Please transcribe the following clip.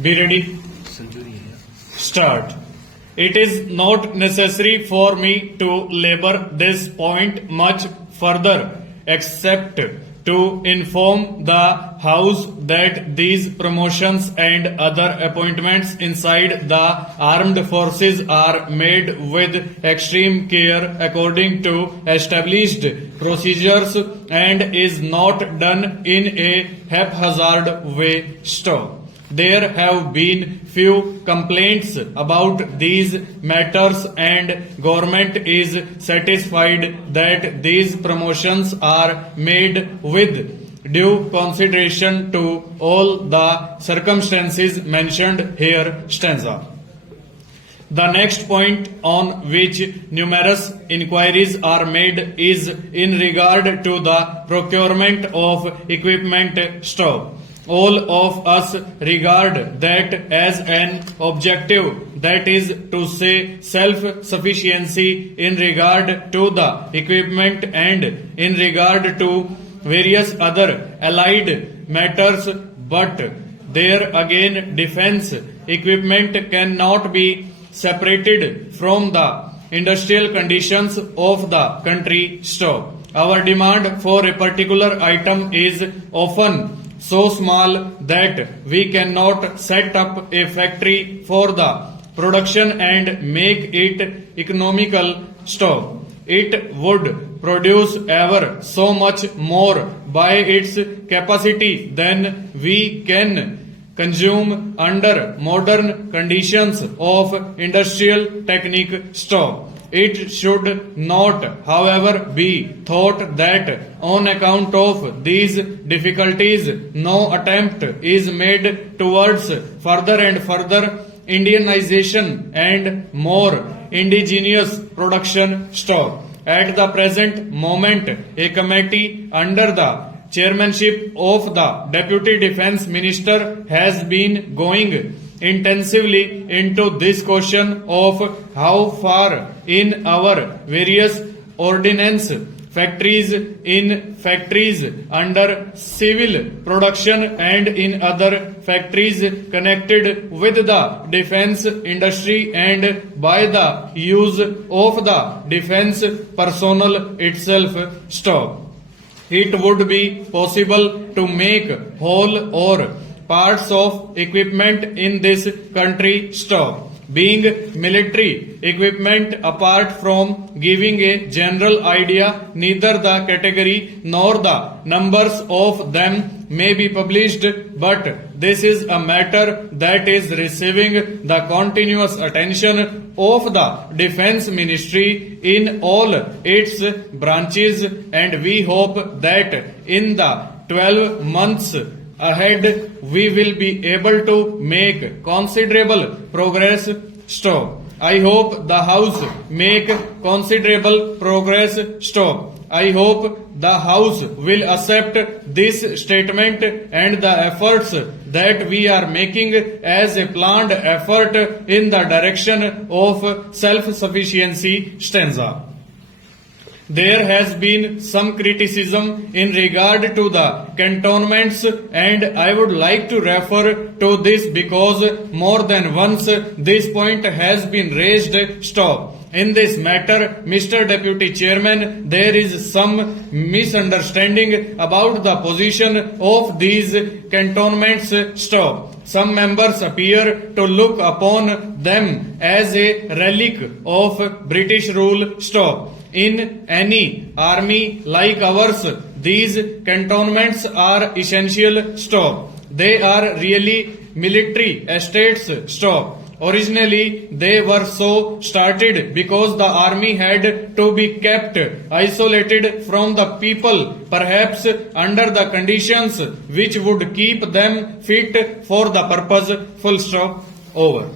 Be ready. Start. It is not necessary for me to labor this point much further, except to inform the House that these promotions and other appointments inside the armed forces are made with extreme care according to established procedures and is not done in a haphazard way. Stop. There have been few complaints about these matters and government is satisfied that these promotions are made with due consideration to all the circumstances mentioned here. Stanza. The next point on which numerous inquiries are made is in regard to the procurement of equipment. Stop. All of us regard that as an objective, that is to say self-sufficiency in regard to the equipment and in regard to various other allied matters, but there again defense equipment cannot be separated from the industrial conditions of the country. Stop. Our demand for a particular item is often so small that we cannot set up a factory for the production and make it economical. Stop. It would produce ever so much more by its capacity than we can consume under modern conditions of industrial technique. Stop. It should not, however, be thought that on account of these difficulties no attempt is made towards further and further Indianization and more indigenous production. Stop. At the present moment, a committee under the chairmanship of the Deputy Defence Minister has been going intensively into this question of how far in our various ordnance factories, in factories under civil production and in other factories connected with the defense industry and by the use of the defense personnel itself. Stop. It would be possible to make whole or parts of equipment in this country. Stop. Being military equipment, apart from giving a general idea, neither the category nor the numbers of them may be published, but this is a matter that is receiving the continuous attention of the Defence Ministry in all its branches, and we hope that in the 12 months ahead we will be able to make considerable progress. Stop. I hope the House make considerable progress. Stop. I hope the House will accept this statement and the efforts that we are making as a planned effort in the direction of self-sufficiency. Stanza. There has been some criticism in regard to the cantonments, and I would like to refer to this because more than once this point has been raised. Stop. In this matter, Mr. Deputy Chairman, there is some misunderstanding about the position of these cantonments. Stop. Some members appear to look upon them as a relic of British rule. Stop. In any army like ours, these cantonments are essential. Stop. They are really military estates. Stop. Originally, they were so started because the army had to be kept isolated from the people, perhaps under the conditions which would keep them fit for the purpose. Full stop. Over.